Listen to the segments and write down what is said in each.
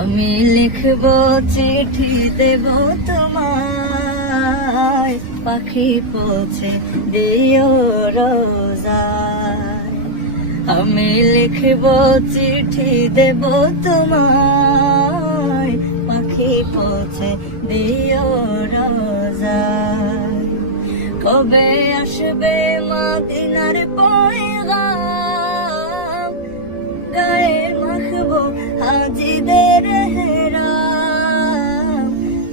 আমি লিখব চিঠি দেব তোমায়, পাখি পৌঁছে দিও রোজায়। আমি লিখব চিঠি দেব তোমায়, পাখি পৌঁছে দিও রোজায়। কবে আসবে মদিনার পয়গাম, গায়ে মাখবো হাজিদের হেরাম।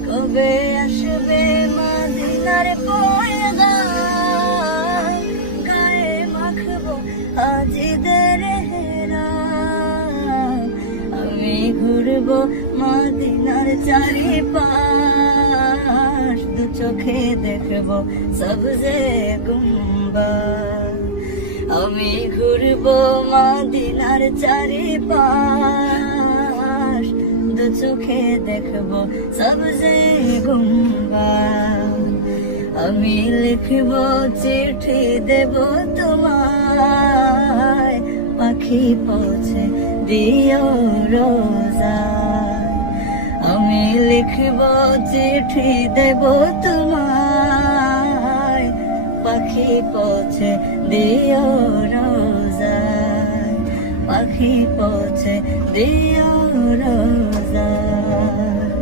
কবে আসবে মদিনার পয়গাম, গায়ে মাখবো হাজিদের হেরাম। আমি ঘুরবো মদিনার চারিপাশ, দু চোখে দেখবো সবজে গুম্বাদ। আমি ঘুরবো মদিনার চারিপাশ, দু চোখে দেখবো সবজে গুম্বাদ। আমি লিখবো চিঠি দেব তোমায়, পাখি পৌঁছে দিও রোজায়। আমি লিখবো চিঠি দেব তোমায়, পাখি পৌঁছে দিও রোজায়। পাখি পৌঁছে দিও রোজায়।